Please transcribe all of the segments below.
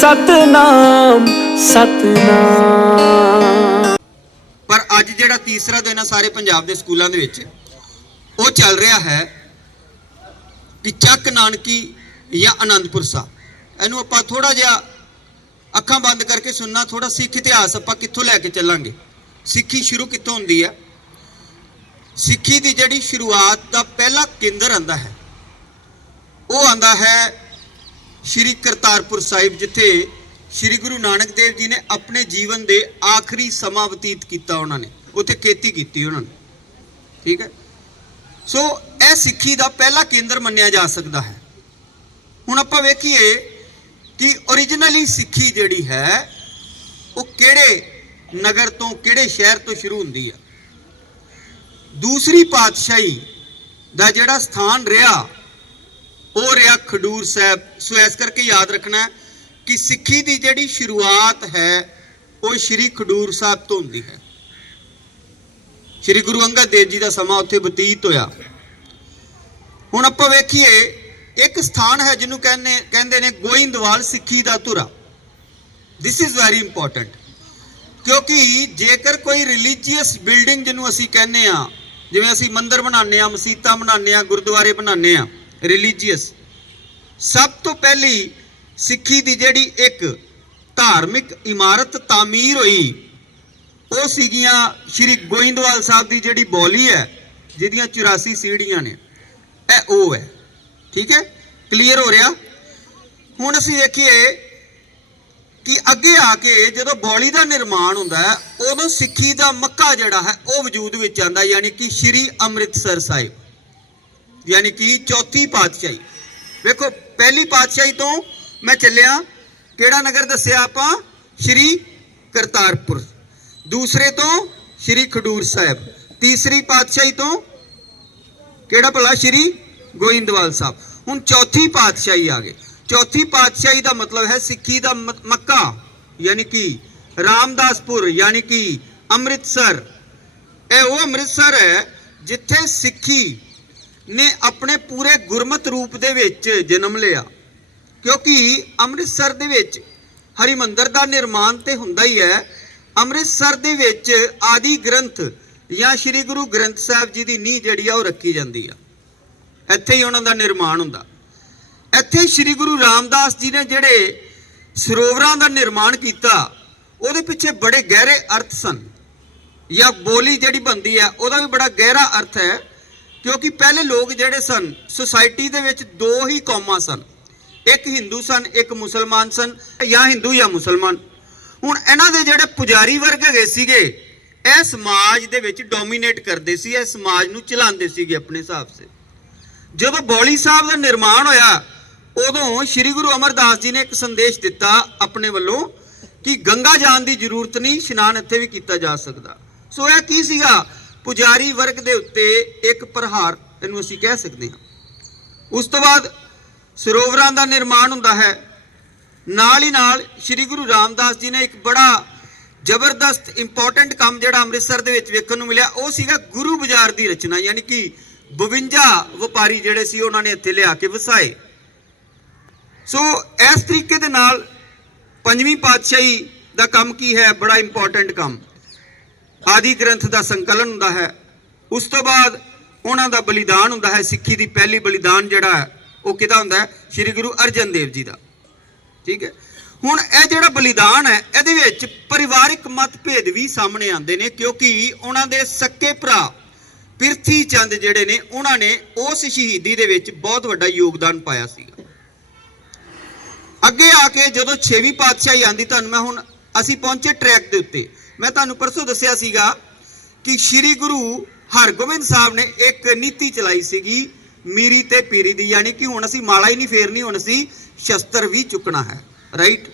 ਸਤਨਾਮ ਸਤਨਾਮ। ਪਰ ਅੱਜ ਜਿਹੜਾ ਤੀਸਰਾ ਦਿਨ ਆ ਸਾਰੇ ਪੰਜਾਬ ਦੇ ਸਕੂਲਾਂ ਦੇ ਵਿੱਚ, ਉਹ ਚੱਲ ਰਿਹਾ ਹੈ ਕਿ ਚੱਕ ਨਾਨਕੀ ਜਾਂ ਆਨੰਦਪੁਰ ਸਾਹਿਬ। ਇਹਨੂੰ ਆਪਾਂ ਥੋੜਾ ਜਿਹਾ ਅੱਖਾਂ ਬੰਦ ਕਰਕੇ ਸੁਣਨਾ ਥੋੜਾ ਸਿੱਖ ਇਤਿਹਾਸ ਆਪਾਂ ਕਿੱਥੋਂ ਲੈ ਕੇ ਚੱਲਾਂਗੇ? ਸਿੱਖੀ ਸ਼ੁਰੂ ਕਿੱਥੋਂ ਹੁੰਦੀ ਹੈ? ਸਿੱਖੀ ਦੀ ਜਿਹੜੀ ਸ਼ੁਰੂਆਤ ਦਾ ਪਹਿਲਾ ਕੇਂਦਰ ਆਂਦਾ ਹੈ, ਉਹ ਆਂਦਾ ਹੈ ਸ਼੍ਰੀ ਕਰਤਾਰਪੁਰ ਸਾਹਿਬ, ਜਿੱਥੇ ਸ਼੍ਰੀ ਗੁਰੂ ਨਾਨਕ ਦੇਵ ਜੀ ਨੇ ਆਪਣੇ ਜੀਵਨ ਦੇ ਆਖਰੀ ਸਮਾਂ ਬਤੀਤ ਕੀਤਾ ਉਹਨਾਂ ਨੇ। ਉੱਥੇ ਖੇਤੀ ਕੀਤੀ ਉਹਨਾਂ ਨੇ। ਠੀਕ ਹੈ? ਸੋ, ਇਹ ਸਿੱਖੀ ਦਾ ਪਹਿਲਾ ਕੇਂਦਰ ਮੰਨਿਆ ਜਾ ਸਕਦਾ ਹੈ। ਹੁਣ ਆਪਾਂ ਵੇਖੀਏ ਕਿ originally ਸਿੱਖੀ ਜਿਹੜੀ ਹੈ, ਉਹ ਕਿਹੜੇ ਨਗਰ ਤੋਂ, ਕਿਹੜੇ ਸ਼ਹਿਰ ਤੋਂ ਸ਼ੁਰੂ ਹੁੰਦੀ ਹੈ? ਦੂਸਰੀ ਪਾਤਸ਼ਾਹੀ ਦਾ ਜਿਹੜਾ ਸਥਾਨ ਰਿਹਾ ਉਹ ਰਿਹਾ ਖਡੂਰ ਸਾਹਿਬ। ਸੋ ਇਸ ਕਰਕੇ ਯਾਦ ਰੱਖਣਾ ਕਿ ਸਿੱਖੀ ਦੀ ਜਿਹੜੀ ਸ਼ੁਰੂਆਤ ਹੈ, ਉਹ ਸ਼੍ਰੀ ਖਡੂਰ ਸਾਹਿਬ ਤੋਂ ਹੁੰਦੀ ਹੈ। ਸ਼੍ਰੀ ਗੁਰੂ ਅੰਗਦ ਦੇਵ ਜੀ ਦਾ ਸਮਾਂ ਉੱਥੇ ਬਤੀਤ ਹੋਇਆ। ਹੁਣ ਆਪਾਂ ਵੇਖੀਏ, ਇੱਕ ਸਥਾਨ ਹੈ ਜਿਹਨੂੰ ਕਹਿੰਦੇ ਕਹਿੰਦੇ ਨੇ ਗੋਇੰਦਵਾਲ ਸਿੱਖੀ ਦਾ ਧੁਰਾ। ਥਿਸ ਇਜ਼ ਵੈਰੀ ਇੰਪੋਰਟੈਂਟ ਕਿਉਂਕਿ ਜੇਕਰ ਕੋਈ ਰਿਲੀਜੀਅਸ ਬਿਲਡਿੰਗ ਜਿਹਨੂੰ ਅਸੀਂ ਕਹਿੰਦੇ ਆ, ਜਿਵੇਂ ਅਸੀਂ ਮੰਦਿਰ ਬਣਾਉਂਦੇ ਆ, ਮਸੀਤਾਂ ਬਣਾਉਂਦੇ ਆ, ਗੁਰਦੁਆਰੇ ਬਣਾਉਂਦੇ ਆ ਰਿਲੀਜੀਅਸ ਸਭ ਤੋਂ ਪਹਿਲੀ ਸਿੱਖੀ ਦੀ ਜਿਹੜੀ ਇੱਕ ਧਾਰਮਿਕ ਇਮਾਰਤ ਤਾਮੀਰ ਹੋਈ, ਉਹ ਸੀਗੀਆਂ ਸ਼੍ਰੀ ਗੋਇੰਦਵਾਲ ਸਾਹਿਬ ਦੀ ਜਿਹੜੀ ਬੌਲੀ ਹੈ, ਜਿਹਦੀਆਂ 84 ਸੀੜੀਆਂ ਨੇ। ਇਹ ਉਹ ਹੈ। ਠੀਕ ਹੈ? ਕਲੀਅਰ ਹੋ ਰਿਹਾ? ਹੁਣ ਅਸੀਂ ਦੇਖੀਏ ਕਿ ਅੱਗੇ ਆ ਕੇ ਜਦੋਂ ਬੌਲੀ ਦਾ ਨਿਰਮਾਣ ਹੁੰਦਾ ਹੈ, ਉਦੋਂ ਸਿੱਖੀ ਦਾ ਮੱਕਾ ਜਿਹੜਾ ਹੈ, ਉਹ ਵਜੂਦ ਵਿੱਚ ਆਂਦਾ ਯਾਨੀ ਕਿ ਸ਼੍ਰੀ ਅੰਮ੍ਰਿਤਸਰ ਸਾਹਿਬ। ਯਾਨੀ ਕਿ ਚੌਥੀ ਪਾਤਸ਼ਾਹੀ। ਵੇਖੋ, ਪਹਿਲੀ ਪਾਤਸ਼ਾਹੀ ਤੋਂ ਮੈਂ ਚੱਲਿਆ, ਕਿਹੜਾ ਨਗਰ ਦੱਸਿਆ ਆਪਾਂ? ਸ਼੍ਰੀ ਕਰਤਾਰਪੁਰ। ਦੂਸਰੇ ਤੋਂ ਸ਼੍ਰੀ ਖਡੂਰ ਸਾਹਿਬ। ਤੀਸਰੀ ਪਾਤਸ਼ਾਹੀ ਤੋਂ ਕਿਹੜਾ ਭਲਾ? ਸ਼੍ਰੀ ਗੋਇੰਦਵਾਲ ਸਾਹਿਬ। ਹੁਣ ਚੌਥੀ ਪਾਤਸ਼ਾਹੀ ਆ ਗਏ। ਚੌਥੀ ਪਾਤਸ਼ਾਹੀ ਦਾ ਮਤਲਬ ਹੈ ਸਿੱਖੀ ਦਾ ਮ- ਮੱਕਾ, ਯਾਨੀ ਕਿ ਰਾਮਦਾਸਪੁਰ, ਯਾਨੀ ਕਿ ਅੰਮ੍ਰਿਤਸਰ। ਇਹ ਉਹ ਅੰਮ੍ਰਿਤਸਰ ਹੈ ਜਿੱਥੇ ਸਿੱਖੀ ਨੇ ਆਪਣੇ ਪੂਰੇ ਗੁਰਮਤ ਰੂਪ ਦੇ ਵਿੱਚ ਜਨਮ ਲਿਆ। ਕਿਉਂਕਿ ਅੰਮ੍ਰਿਤਸਰ ਦੇ ਵਿੱਚ ਹਰਿਮੰਦਰ ਦਾ ਨਿਰਮਾਣ ਤੇ ਹੁੰਦਾ ਹੀ ਹੈ। ਅੰਮ੍ਰਿਤਸਰ ਦੇ ਵਿੱਚ ਆਦੀ ਗ੍ਰੰਥ ਜਾਂ ਸ੍ਰੀ ਗੁਰੂ ਗ੍ਰੰਥ ਸਾਹਿਬ ਜੀ ਦੀ ਨੀਂਹ ਜਿਹੜੀ ਆ ਉਹ ਰੱਖੀ ਜਾਂਦੀ ਆ। ਇੱਥੇ ਹੀ ਉਹਨਾਂ ਦਾ ਨਿਰਮਾਣ ਹੁੰਦਾ। ਇੱਥੇ ਸ੍ਰੀ ਗੁਰੂ ਰਾਮਦਾਸ ਜੀ ਨੇ ਜਿਹੜੇ ਸਰੋਵਰਾਂ ਦਾ ਨਿਰਮਾਣ ਕੀਤਾ, ਉਹਦੇ ਪਿੱਛੇ ਬੜੇ ਗਹਿਰੇ ਅਰਥ ਸਨ। ਜਾਂ ਬੋਲੀ ਜਿਹੜੀ ਬੰਦੀ ਹੈ, ਉਹਦਾ ਵੀ ਬੜਾ ਗਹਿਰਾ ਅਰਥ ਹੈ। ਕਿਉਂਕਿ ਪਹਿਲੇ ਲੋਕ ਜਿਹੜੇ ਸਨ ਸੁਸਾਇਟੀ ਦੇ ਵਿੱਚ ਦੋ ਹੀ ਕੌਮਾਂ ਸਨ। ਇੱਕ ਹਿੰਦੂ ਸਨ, ਇੱਕ ਮੁਸਲਮਾਨ ਸਨ, ਜਾਂ ਹਿੰਦੂ ਜਾਂ ਮੁਸਲਮਾਨ। ਹੁਣ ਇਹਨਾਂ ਦੇ ਜਿਹੜੇ ਪੁਜਾਰੀ ਵਰਗ ਹੈਗੇ ਸੀਗੇ, ਇਹ ਸਮਾਜ ਦੇ ਵਿੱਚ ਡੋਮੀਨੇਟ ਕਰਦੇ ਸੀ, ਇਹ ਸਮਾਜ ਨੂੰ ਚਲਾਉਂਦੇ ਸੀਗੇ ਆਪਣੇ ਹਿਸਾਬ ਸੇ। ਜਦੋਂ ਬੌਲੀ ਸਾਹਿਬ ਦਾ ਨਿਰਮਾਣ ਹੋਇਆ, ਉਦੋਂ ਸ੍ਰੀ ਗੁਰੂ ਅਮਰਦਾਸ ਜੀ ਨੇ ਇੱਕ ਸੰਦੇਸ਼ ਦਿੱਤਾ ਆਪਣੇ ਵੱਲੋਂ ਕਿ ਗੰਗਾ ਜਾਣ ਦੀ ਜ਼ਰੂਰਤ ਨਹੀਂ, ਇਸ਼ਨਾਨ ਇੱਥੇ ਵੀ ਕੀਤਾ ਜਾ ਸਕਦਾ। ਸੋ ਇਹ ਕੀ ਸੀਗਾ? ਪੁਜਾਰੀ ਵਰਗ ਦੇ ਉੱਤੇ ਇੱਕ ਪ੍ਰਹਾਰ ਇਹਨੂੰ ਅਸੀਂ ਕਹਿ ਸਕਦੇ ਹਾਂ। ਉਸ ਤੋਂ ਬਾਅਦ ਸਰੋਵਰਾਂ ਦਾ ਨਿਰਮਾਣ ਹੁੰਦਾ ਹੈ। ਨਾਲ ਹੀ ਨਾਲ ਸ੍ਰੀ ਗੁਰੂ ਰਾਮਦਾਸ ਜੀ ਨੇ ਇੱਕ ਬੜਾ ਜ਼ਬਰਦਸਤ ਇੰਪੋਰਟੈਂਟ ਕੰਮ ਜਿਹੜਾ ਅੰਮ੍ਰਿਤਸਰ ਦੇ ਵਿੱਚ ਵੇਖਣ ਨੂੰ ਮਿਲਿਆ, ਉਹ ਸੀਗਾ ਗੁਰੂ ਬਾਜ਼ਾਰ ਦੀ ਰਚਨਾ, ਯਾਨੀ ਕਿ 52 ਵਪਾਰੀ ਜਿਹੜੇ ਸੀ ਉਹਨਾਂ ਨੇ ਇੱਥੇ ਲਿਆ ਕੇ ਵਸਾਏ। ਸੋ ਇਸ ਤਰੀਕੇ ਦੇ ਨਾਲ ਪੰਜਵੀਂ ਪਾਤਸ਼ਾਹੀ ਦਾ ਕੰਮ ਕੀ ਹੈ? ਬੜਾ ਇੰਪੋਰਟੈਂਟ ਕੰਮ। ਆਦਿ ਗ੍ਰੰਥ ਦਾ ਸੰਕਲਨ ਹੁੰਦਾ ਹੈ। ਉਸ ਤੋਂ ਬਾਅਦ ਉਹਨਾਂ ਦਾ ਬਲੀਦਾਨ ਹੁੰਦਾ ਹੈ। ਸਿੱਖੀ ਦੀ ਪਹਿਲੀ ਬਲੀਦਾਨ ਜਿਹੜਾ ਹੈ, ਉਹ ਕਿਹਦਾ ਹੁੰਦਾ ਹੈ? ਸ੍ਰੀ ਗੁਰੂ ਅਰਜਨ ਦੇਵ ਜੀ ਦਾ। ਠੀਕ ਹੈ? ਹੁਣ ਇਹ ਜਿਹੜਾ ਬਲੀਦਾਨ ਹੈ, ਇਹਦੇ ਵਿੱਚ ਪਰਿਵਾਰਿਕ ਮਤਭੇਦ ਵੀ ਸਾਹਮਣੇ ਆਉਂਦੇ ਨੇ, ਕਿਉਂਕਿ ਉਹਨਾਂ ਦੇ ਸੱਕੇ ਭਰਾ ਪਿਰਥੀ ਚੰਦ ਜਿਹੜੇ ਨੇ, ਉਹਨਾਂ ਨੇ ਉਸ ਸ਼ਹੀਦੀ ਦੇ ਵਿੱਚ ਬਹੁਤ ਵੱਡਾ ਯੋਗਦਾਨ ਪਾਇਆ ਸੀਗਾ। ਅੱਗੇ ਆ ਕੇ ਜਦੋਂ 6ਵੀਂ ਪਾਤਸ਼ਾਹੀ ਆਂਦੀ ਤੁਹਾਨੂੰ ਮੈਂ ਹੁਣ ਅਸੀਂ ਪਹੁੰਚੇ ਟਰੈਕ ਦੇ ਉੱਤੇ। ਮੈਂ ਤੁਹਾਨੂੰ ਪਰਸੋਂ ਦੱਸਿਆ ਸੀਗਾ ਕਿ ਸ੍ਰੀ ਗੁਰੂ ਹਰਗੋਬਿੰਦ ਸਾਹਿਬ ਨੇ ਇੱਕ ਨੀਤੀ ਚਲਾਈ ਸੀਗੀ, ਮੀਰੀ ਤੇ ਪੀਰੀ ਦੀ, ਯਾਨੀ ਕਿ ਹੁਣ ਅਸੀਂ ਮਾਲਾ ਹੀ ਨਹੀਂ ਫੇਰਨੀ, ਹੁਣ ਅਸੀਂ ਸ਼ਸਤਰ ਵੀ ਚੁੱਕਣਾ ਹੈ ਰਾਈਟ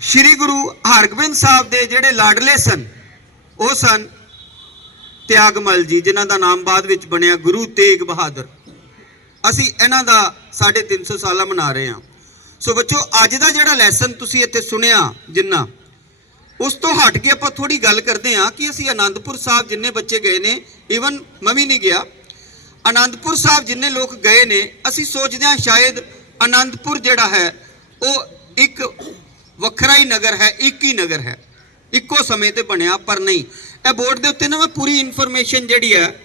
ਸ੍ਰੀ ਗੁਰੂ ਹਰਗੋਬਿੰਦ ਸਾਹਿਬ ਦੇ ਜਿਹੜੇ ਲਾਡਲੇ ਸਨ, ਉਹ ਸਨ ਤਿਆਗਮਲ ਜੀ, ਜਿਨ੍ਹਾਂ ਦਾ ਨਾਮ ਬਾਅਦ ਵਿੱਚ ਬਣਿਆ ਗੁਰੂ ਤੇਗ ਬਹਾਦਰ। ਅਸੀਂ ਇਹਨਾਂ ਦਾ 350 ਸਾਲਾ ਮਨਾ ਰਹੇ ਹਾਂ। ਸੋ ਬੱਚੋ, ਅੱਜ ਦਾ ਜਿਹੜਾ ਲੈਸਨ ਤੁਸੀਂ ਇੱਥੇ ਸੁਣਿਆ, ਜਿੰਨਾ ਉਸ ਤੋਂ ਹਟ ਕੇ ਆਪਾਂ ਥੋੜੀ ਗੱਲ ਕਰਦੇ ਹਾਂ ਕਿ ਅਸੀਂ ਆਨੰਦਪੁਰ ਸਾਹਿਬ ਜਿੰਨੇ ਬੱਚੇ ਗਏ ਨੇ ਈਵਨ ਮੈਂ ਵੀ ਨਹੀਂ ਗਿਆ। ਆਨੰਦਪੁਰ ਸਾਹਿਬ ਜਿੰਨੇ ਲੋਕ ਗਏ ਨੇ, ਅਸੀਂ ਸੋਚਦੇ ਹਾਂ ਸ਼ਾਇਦ ਆਨੰਦਪੁਰ ਜਿਹੜਾ ਹੈ, ਉਹ ਇੱਕ ਵੱਖਰਾ ਹੀ ਨਗਰ ਹੈ, ਇੱਕ ਹੀ ਨਗਰ ਹੈ। ਇੱਕੋ ਸਮੇਂ ਤੇ ਬਣਿਆ, ਪਰ ਨਹੀਂ। ਇਹ ਬੋਰਡ ਦੇ ਉੱਤੇ ਨਾ ਮੈਂ ਪੂਰੀ ਇਨਫੋਰਮੇਸ਼ਨ ਜਿਹੜੀ ਹੈ,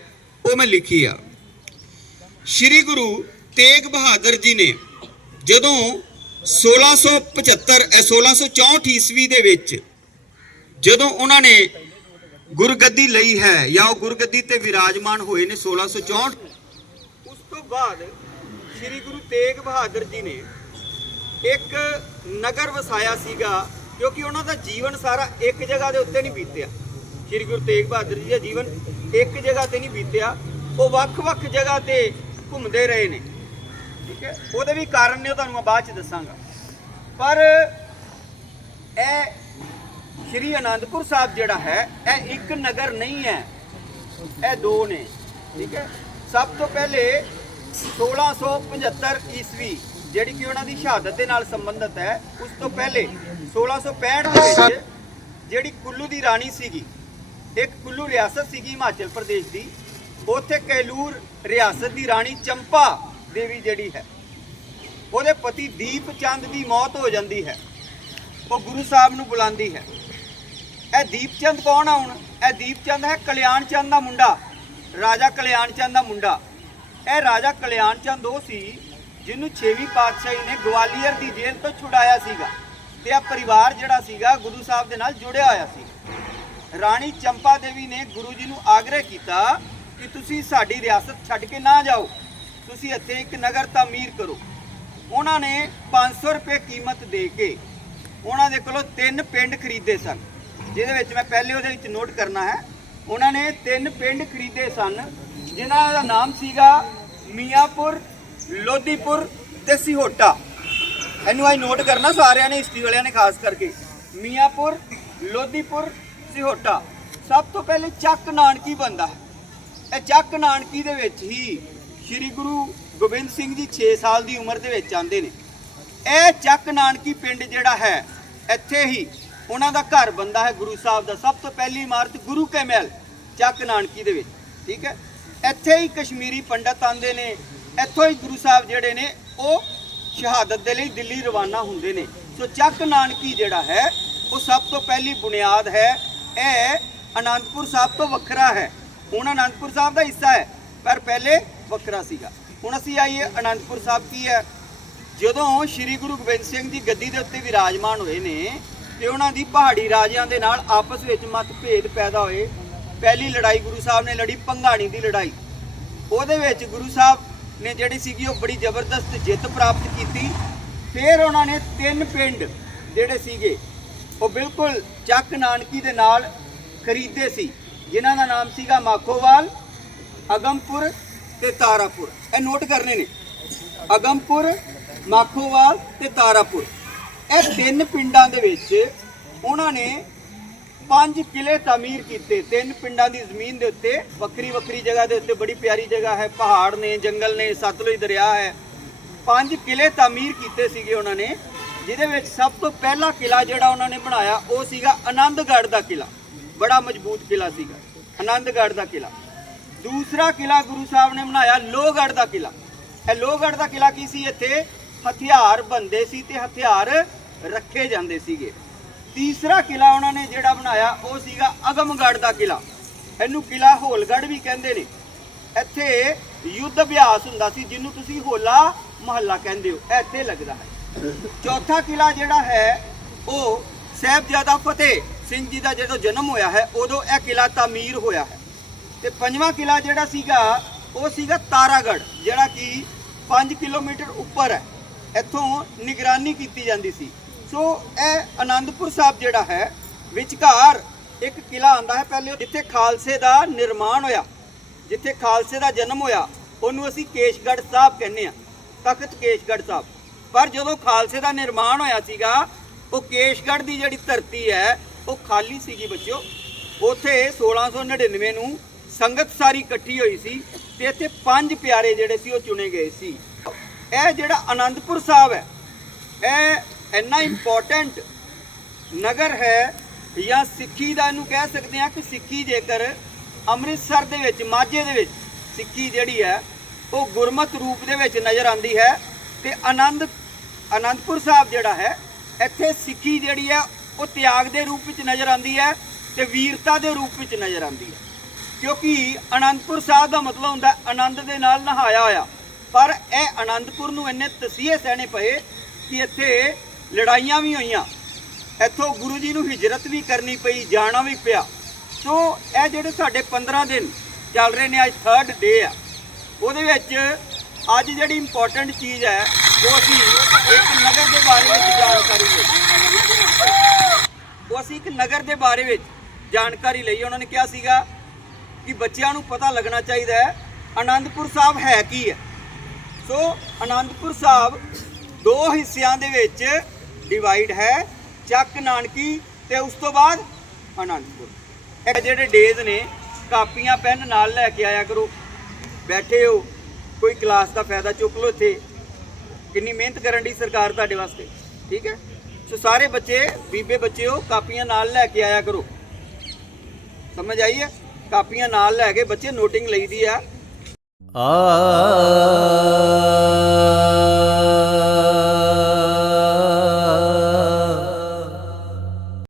ਉਹ ਮੈਂ ਲਿਖੀ ਆ। ਸ਼੍ਰੀ ਗੁਰੂ ਤੇਗ ਬਹਾਦਰ ਜੀ ਨੇ ਜਦੋਂ 1675 ਇਹ 1664 ਈਸਵੀ ਦੇ ਵਿੱਚ ਜਦੋਂ ਉਹਨਾਂ ਨੇ ਗੁਰਗੱਦੀ ਲਈ ਹੈ ਜਾਂ ਉਹ ਗੁਰਗੱਦੀ ਤੇ ਵਿਰਾਜਮਾਨ ਹੋਏ ਨੇ 1664 ਉਸ ਤੋਂ ਬਾਅਦ ਸ਼੍ਰੀ ਗੁਰੂ ਤੇਗ ਬਹਾਦਰ ਜੀ ਨੇ ਇੱਕ ਨਗਰ ਵਸਾਇਆ ਸੀਗਾ, ਕਿਉਂਕਿ ਉਹਨਾਂ ਦਾ ਜੀਵਨ ਸਾਰਾ ਇੱਕ ਜਗ੍ਹਾ ਦੇ ਉੱਤੇ ਨਹੀਂ ਬੀਤਿਆ। ਸ਼੍ਰੀ ਗੁਰੂ ਤੇਗ ਬਹਾਦਰ ਜੀ ਦਾ ਜੀਵਨ ਇੱਕ ਜਗ੍ਹਾ ਤੇ ਨਹੀਂ ਬੀਤਿਆ, ਉਹ ਵੱਖ-ਵੱਖ ਜਗ੍ਹਾ ਤੇ ਘੁੰਮਦੇ ਰਹੇ ਨੇ। ਠੀਕ ਹੈ? ਉਹਦੇ ਵੀ ਕਾਰਨ ਨੇ ਤੁਹਾਨੂੰ ਮੈਂ ਬਾਅਦ ਚ ਦੱਸਾਂਗਾ। ਪਰ ਇਹ ਸ਼੍ਰੀ ਅਨੰਦਪੁਰ ਸਾਹਿਬ ਜਿਹੜਾ ਹੈ, ਇਹ ਇੱਕ ਨਗਰ ਨਹੀਂ ਹੈ। ਇਹ ਦੋ ਨੇ, ਠੀਕ ਹੈ? ਸਭ ਤੋਂ ਪਹਿਲੇ 1675 ਈਸਵੀ, ਜਿਹੜੀ ਕਿ ਉਹਨਾਂ ਦੀ ਸ਼ਹਾਦਤ ਦੇ ਨਾਲ ਸੰਬੰਧਿਤ ਹੈ, ਉਸ ਤੋਂ ਪਹਿਲੇ 1665 ਦੇ ਵਿੱਚ ਜਿਹੜੀ ਕੁੱਲੂ ਦੀ ਰਾਣੀ ਸੀਗੀ, ਇੱਕ ਕੁੱਲੂ ਰਿਆਸਤ ਸੀਗੀ ਹਿਮਾਚਲ ਪ੍ਰਦੇਸ਼ ਦੀ, ਉੱਥੇ ਕੈਲੂਰ ਰਿਆਸਤ ਦੀ ਰਾਣੀ ਚੰਪਾ ਦੇਵੀ ਜਿਹੜੀ ਹੈ, ਉਹਦੇ ਪਤੀ ਦੀਪ ਚੰਦ ਦੀ ਮੌਤ ਹੋ ਜਾਂਦੀ ਹੈ। ਉਹ ਗੁਰੂ ਸਾਹਿਬ ਨੂੰ ਬੁਲਾਉਂਦੀ ਹੈ। ਇਹ ਦੀਪਚੰਦ ਕੌਣ ਆ ਹੁਣ? ਇਹ ਦੀਪਚੰਦ ਹੈ ਕਲਿਆਣ ਚੰਦ ਦਾ ਮੁੰਡਾ। ਰਾਜਾ ਕਲਿਆਣ ਚੰਦ ਦਾ ਮੁੰਡਾ। ਇਹ ਰਾਜਾ ਕਲਿਆਣ ਚੰਦ ਉਹ ਸੀ ਜਿਹਨੂੰ 6ਵੀਂ ਪਾਤਸ਼ਾਹੀ ਨੇ ਗਵਾਲੀਅਰ ਦੀ ਜੇਲ੍ਹ ਤੋਂ ਛੁਡਾਇਆ ਸੀਗਾ ਤੇ ਇਹ ਪਰਿਵਾਰ ਜਿਹੜਾ ਸੀਗਾ ਗੁਰੂ ਸਾਹਿਬ ਦੇ ਨਾਲ ਜੁੜਿਆ ਹੋਇਆ ਸੀ। ਰਾਣੀ ਚੰਪਾ ਦੇਵੀ ਨੇ ਗੁਰੂ ਜੀ ਨੂੰ ਆਗਰਹ ਕੀਤਾ ਕਿ ਤੁਸੀਂ ਸਾਡੀ ਰਿਆਸਤ ਛੱਡ ਕੇ ਨਾ ਜਾਓ। ਤੁਸੀਂ ਇੱਥੇ ਇੱਕ ਨਗਰ ਤਾਮੀਰ ਕਰੋ। ਉਹਨਾਂ ਨੇ 500 ਰੁਪਏ ਕੀਮਤ ਦੇ ਕੇ ਉਹਨਾਂ ਦੇ ਕੋਲੋਂ ਤਿੰਨ ਪਿੰਡ ਖਰੀਦੇ ਸਨ। ਜਿਹਦੇ ਵਿੱਚ ਮੈਂ ਪਹਿਲੇ ਉਹਦੇ ਵਿੱਚ ਨੋਟ ਕਰਨਾ ਹੈ। ਉਹਨਾਂ ਨੇ ਤਿੰਨ ਪਿੰਡ ਖਰੀਦੇ ਸਨ, ਜਿਨ੍ਹਾਂ ਦਾ ਨਾਮ ਸੀਗਾ ਮੀਆਂਪੁਰ ਲੋਧੀਪੁਰ ਤੇ ਸਿਹੋਟਾ। ਇਹਨੂੰ ਆਈ ਨੋਟ ਕਰਨਾ ਸਾਰਿਆਂ ਨੇ, ਹਿਸਟਰੀ ਵਾਲਿਆਂ ਨੇ ਖਾਸ ਕਰਕੇ। ਮੀਆਂਪੁਰ ਲੋਧੀਪੁਰ ਸਿਹੋਟਾ। ਸਭ ਤੋਂ ਪਹਿਲੇ ਚੱਕ ਨਾਨਕੀ ਬੰਦਾ ਹੈ। ਇਹ ਚੱਕ ਨਾਨਕੀ ਦੇ ਵਿੱਚ ਹੀ ਸ੍ਰੀ ਗੁਰੂ ਗੋਬਿੰਦ ਸਿੰਘ ਜੀ 6 ਸਾਲ ਦੀ ਉਮਰ ਦੇ ਵਿੱਚ ਆਉਂਦੇ ਨੇ। ਇਹ ਚੱਕ ਨਾਨਕੀ ਪਿੰਡ ਜਿਹੜਾ ਹੈ, ਇੱਥੇ ਹੀ ਉਹਨਾਂ ਦਾ ਘਰ ਬੰਦਾ ਹੈ ਗੁਰੂ ਸਾਹਿਬ ਦਾ। ਸਭ ਤੋਂ ਪਹਿਲੀ ਇਮਾਰਤ ਗੁਰੂ ਕੇ ਮਹਿਲ, ਚੱਕ ਨਾਨਕੀ ਦੇ ਵਿੱਚ, ਠੀਕ ਹੈ? ਇੱਥੇ ਹੀ ਕਸ਼ਮੀਰੀ ਪੰਡਤ ਆਉਂਦੇ ਨੇ। ਇੱਥੋਂ ਹੀ ਗੁਰੂ ਸਾਹਿਬ ਜਿਹੜੇ ਨੇ, ਉਹ ਸ਼ਹਾਦਤ ਦੇ ਲਈ ਦਿੱਲੀ ਰਵਾਨਾ ਹੁੰਦੇ ਨੇ। ਸੋ ਚੱਕ ਨਾਨਕੀ ਜਿਹੜਾ ਹੈ, ਉਹ ਸਭ ਤੋਂ ਪਹਿਲੀ ਬੁਨਿਆਦ ਹੈ। ਇਹ ਅਨੰਦਪੁਰ ਸਾਹਿਬ ਤੋਂ ਵੱਖਰਾ ਹੈ। ਹੁਣ ਅਨੰਦਪੁਰ ਸਾਹਿਬ ਦਾ ਹਿੱਸਾ ਹੈ, ਪਰ ਪਹਿਲੇ ਵੱਖਰਾ ਸੀਗਾ। ਹੁਣ ਅਸੀਂ ਆਈਏ ਅਨੰਦਪੁਰ ਸਾਹਿਬ ਕੀ ਹੈ? ਜਦੋਂ ਸ੍ਰੀ ਗੁਰੂ ਗੋਬਿੰਦ ਸਿੰਘ ਜੀ ਗੱਦੀ ਦੇ ਉੱਤੇ ਵਿਰਾਜਮਾਨ ਹੋਏ ਨੇ ਤੇ ਉਹਨਾਂ ਦੀ ਪਹਾੜੀ ਰਾਜਿਆਂ ਦੇ ਨਾਲ ਆਪਸ ਵਿੱਚ ਮਤਭੇਦ ਪੈਦਾ ਹੋਏ। ਪਹਿਲੀ ਲੜਾਈ ਗੁਰੂ ਸਾਹਿਬ ਨੇ ਲੜੀ ਪੰਗਾਣੀ ਦੀ ਲੜਾਈ। ਉਹਦੇ ਵਿੱਚ ਗੁਰੂ ਸਾਹਿਬ ਨੇ ਜਿਹੜੀ ਸੀਗੀ, ਉਹ ਬੜੀ ਜ਼ਬਰਦਸਤ ਜਿੱਤ ਪ੍ਰਾਪਤ ਕੀਤੀ। ਫਿਰ ਉਹਨਾਂ ਨੇ ਤਿੰਨ ਪਿੰਡ ਜਿਹੜੇ ਸੀਗੇ, ਉਹ ਬਿਲਕੁਲ ਚੱਕ ਨਾਨਕੀ ਦੇ ਨਾਲ ਖਰੀਦੇ ਸੀ, ਜਿਨ੍ਹਾਂ ਦਾ ਨਾਮ ਸੀਗਾ ਮਾਖੋਵਾਲ ਅਗਮਪੁਰ ਤੇ ਤਾਰਾਪੁਰ। ਇਹ ਨੋਟ ਕਰਨੇ ਨੇ। ਅਗਮਪੁਰ ਮਾਖੋਵਾਲ ਤੇ ਤਾਰਾਪੁਰ। ਇਹ ਤਿੰਨ ਪਿੰਡਾਂ ਦੇ ਵਿੱਚ ਉਹਨਾਂ ਨੇ ਪੰਜ ਕਿਲੇ ਤਾਮੀਰ ਕੀਤੇ। ਤਿੰਨ ਪਿੰਡਾਂ ਦੀ ਜ਼ਮੀਨ ਦੇ ਉੱਤੇ ਵੱਖਰੀ ਵੱਖਰੀ ਜਗ੍ਹਾ ਦੇ ਉੱਤੇ ਬੜੀ ਪਿਆਰੀ ਜਗ੍ਹਾ ਹੈ, ਪਹਾੜ ਨੇ, ਜੰਗਲ ਨੇ, ਸਤਲੁਜ ਦਰਿਆ ਹੈ। ਪੰਜ ਕਿਲੇ ਤਾਮੀਰ ਕੀਤੇ ਸੀਗੇ ਉਹਨਾਂ ਨੇ, ਜਿਹਦੇ ਵਿੱਚ ਸਭ ਤੋਂ ਪਹਿਲਾ ਕਿਲਾ ਜਿਹੜਾ ਉਹਨਾਂ ਨੇ ਬਣਾਇਆ, ਉਹ ਸੀਗਾ ਆਨੰਦਗੜ੍ਹ ਦਾ ਕਿਲਾ। ਬੜਾ ਮਜ਼ਬੂਤ ਕਿਲਾ ਸੀਗਾ, ਆਨੰਦਗੜ੍ਹ ਦਾ ਕਿਲਾ। ਦੂਸਰਾ ਕਿਲਾ ਗੁਰੂ ਸਾਹਿਬ ਨੇ ਬਣਾਇਆ ਲੋਹਗੜ੍ਹ ਦਾ ਕਿਲਾ। ਇਹ ਲੋਹਗੜ੍ਹ ਦਾ ਕਿਲਾ ਕੀ ਸੀ ਇੱਥੇ? ਹਥਿਆਰ ਬੰਦੇ ਸੀ ਤੇ ਹਥਿਆਰ ਰੱਖੇ ਜਾਂਦੇ ਸੀਗੇ। ਤੀਸਰਾ ਕਿਲਾ ਉਹਨਾਂ ਨੇ ਜਿਹੜਾ ਬਣਾਇਆ, ਉਹ ਸੀਗਾ ਅਗਮਗੜ੍ਹ ਦਾ ਕਿਲਾ ਇਹਨੂੰ ਕਿਲਾ ਹੋਲਗੜ੍ਹ ਵੀ ਕਹਿੰਦੇ ਨੇ। ਇੱਥੇ ਯੁੱਧ ਅਭਿਆਸ ਹੁੰਦਾ ਸੀ, ਜਿਹਨੂੰ ਤੁਸੀਂ ਹੋਲਾ ਮਹੱਲਾ ਕਹਿੰਦੇ ਹੋ। ਇੱਥੇ ਲੱਗਦਾ ਹੈ। ਚੌਥਾ ਕਿਲਾ ਜਿਹੜਾ ਹੈ, ਉਹ ਸਾਹਿਬਜ਼ਾਦਾ ਫਤਿਹ ਸਿੰਘ ਜੀ ਦਾ ਜਦੋਂ ਜਨਮ ਹੋਇਆ ਹੈ, ਉਦੋਂ ਇਹ ਕਿਲਾ ਤਾਮੀਰ ਹੋਇਆ ਹੈ। ਤੇ ਪੰਜਵਾਂ ਕਿਲਾ ਜਿਹੜਾ ਸੀਗਾ, ਉਹ ਸੀਗਾ ਤਾਰਾਗੜ੍ਹ, ਜਿਹੜਾ ਕਿ 5 ਕਿਲੋਮੀਟਰ ਉੱਪਰ ਹੈ। ਇੱਥੋਂ ਨਿਗਰਾਨੀ ਕੀਤੀ ਜਾਂਦੀ ਸੀ। ਸੋ ਇਹ ਆਨੰਦਪੁਰ ਸਾਹਿਬ ਜਿਹੜਾ ਹੈ, ਵਿਚਕਾਰ ਇੱਕ ਕਿਲਾ ਆਂਦਾ ਹੈ ਪਹਿਲੇ। ਜਿੱਥੇ ਖਾਲਸੇ ਦਾ ਨਿਰਮਾਣ ਹੋਇਆ, ਜਿੱਥੇ ਖਾਲਸੇ ਦਾ ਜਨਮ ਹੋਇਆ, ਉਹਨੂੰ ਅਸੀਂ ਕੇਸ਼ਗੜ੍ਹ ਸਾਹਿਬ ਕਹਿੰਦੇ ਆ ਤਖਤ ਕੇਸ਼ਗੜ੍ਹ ਸਾਹਿਬ। ਪਰ ਜਦੋਂ ਖਾਲਸੇ ਦਾ ਨਿਰਮਾਣ ਹੋਇਆ ਸੀਗਾ, ਉਹ ਕੇਸ਼ਗੜ੍ਹ ਦੀ ਜਿਹੜੀ ਧਰਤੀ ਹੈ, ਉਹ ਖਾਲੀ ਸੀਗੀ ਬੱਚਿਓ। ਉਥੇ 1699 ਨੂੰ ਸੰਗਤ ਸਾਰੀ ਇਕੱਠੀ ਹੋਈ ਸੀ ਤੇ ਇੱਥੇ ਪੰਜ ਪਿਆਰੇ ਜਿਹੜੇ ਸੀ, ਉਹ ਚੁਣੇ ਗਏ ਸੀ। ਇਹ ਜਿਹੜਾ ਆਨੰਦਪੁਰ ਸਾਹਿਬ ਹੈ, ਇਹ ਇੰਨਾ ਇੰਪੋਰਟੈਂਟ ਨਗਰ ਹੈ ਜਾਂ ਸਿੱਖੀ ਦਾ ਇਹਨੂੰ ਕਹਿ ਸਕਦੇ ਹਾਂ ਕਿ ਸਿੱਖੀ ਜੇਕਰ ਅੰਮ੍ਰਿਤਸਰ ਦੇ ਵਿੱਚ, ਮਾਝੇ ਦੇ ਵਿੱਚ ਸਿੱਖੀ ਜਿਹੜੀ ਹੈ, ਉਹ ਗੁਰਮਤ ਰੂਪ ਦੇ ਵਿੱਚ ਨਜ਼ਰ ਆਉਂਦੀ ਹੈ ਤੇ ਆਨੰਦ ਆਨੰਦਪੁਰ ਸਾਹਿਬ ਜਿਹੜਾ ਹੈ, ਇੱਥੇ ਸਿੱਖੀ ਜਿਹੜੀ ਹੈ, ਉਹ ਤਿਆਗ ਦੇ ਰੂਪ ਵਿੱਚ ਨਜ਼ਰ ਆਉਂਦੀ ਹੈ ਤੇ ਵੀਰਤਾ ਦੇ ਰੂਪ ਵਿੱਚ ਨਜ਼ਰ ਆਉਂਦੀ ਹੈ। ਕਿਉਂਕਿ ਅਨੰਦਪੁਰ ਸਾਹਿਬ ਦਾ ਮਤਲਬ ਹੁੰਦਾ ਆਨੰਦ ਦੇ ਨਾਲ ਨਹਾਇਆ ਹੋਇਆ। ਪਰ ਇਹ ਅਨੰਦਪੁਰ ਨੂੰ ਇੰਨੇ ਤਸੀਹੇ ਸਹਿਣੇ ਪਏ ਕਿ ਇੱਥੇ ਲੜਾਈਆਂ ਵੀ ਹੋਈਆਂ। ਇੱਥੋਂ ਗੁਰੂ ਜੀ ਨੂੰ ਹਿਜਰਤ ਵੀ ਕਰਨੀ ਪਈ, ਜਾਣਾ ਵੀ ਪਿਆ। ਸੋ ਇਹ ਜਿਹੜੇ ਸਾਡੇ 15 ਦਿਨ ਚੱਲ ਰਹੇ ਨੇ, ਅੱਜ ਥਰਡ ਡੇ ਆ। ਉਹਦੇ ਵਿੱਚ ਅੱਜ ਜਿਹੜੀ ਇੰਪੋਰਟੈਂਟ ਚੀਜ਼ ਹੈ, ਉਹ ਅਸੀਂ ਇੱਕ ਨਗਰ ਦੇ ਬਾਰੇ ਵਿੱਚ ਜਾਣਕਾਰੀ ਲਈ। ਉਹ ਅਸੀਂ ਇੱਕ ਨਗਰ ਦੇ ਬਾਰੇ ਵਿੱਚ ਜਾਣਕਾਰੀ ਲਈ। ਉਹਨਾਂ ਨੇ ਕਿਹਾ ਸੀਗਾ ਕਿ ਬੱਚਿਆਂ ਨੂੰ ਪਤਾ ਲੱਗਣਾ ਚਾਹੀਦਾ ਹੈ ਆਨੰਦਪੁਰ ਸਾਹਿਬ ਹੈ ਕੀ ਹੈ। ਸੋ ਆਨੰਦਪੁਰ ਸਾਹਿਬ ਦੋ ਹਿੱਸਿਆਂ ਦੇ ਵਿੱਚ ਡਿਵਾਈਡ ਹੈ, ਚੱਕ ਨਾਨਕੀ ਤੇ ਉਸ ਤੋਂ ਬਾਅਦ ਆਨੰਦਪੁਰ ਇਹ ਜਿਹੜੇ ਡੇਜ਼ ਨੇ, ਕਾਪੀਆਂ, ਪੈਨ ਨਾਲ ਲੈ ਕੇ ਆਇਆ ਕਰੋ। ਬੈਠੇ ਹੋ, ਕੋਈ ਕਲਾਸ ਦਾ ਫਾਇਦਾ ਚੁੱਕ ਲਓ ਇੱਥੇ। ਕਿੰਨੀ ਮਿਹਨਤ ਕਰਨ ਦੀ ਸਰਕਾਰ ਤੁਹਾਡੇ ਵਾਸਤੇ, ਠੀਕ ਹੈ? ਸੋ ਸਾਰੇ ਬੱਚੇ, ਬੀਬੇ ਬੱਚਿਓ, ਕਾਪੀਆਂ ਨਾਲ ਲੈ ਕੇ ਆਇਆ ਕਰੋ। ਸਮਝ ਆਈ ਹੈ? ਕਾਪੀਆਂ ਨਾਲ ਲੈ ਕੇ ਬੱਚੇ ਨੋਟਿੰਗ ਲਈਦੀ ਆ। 아.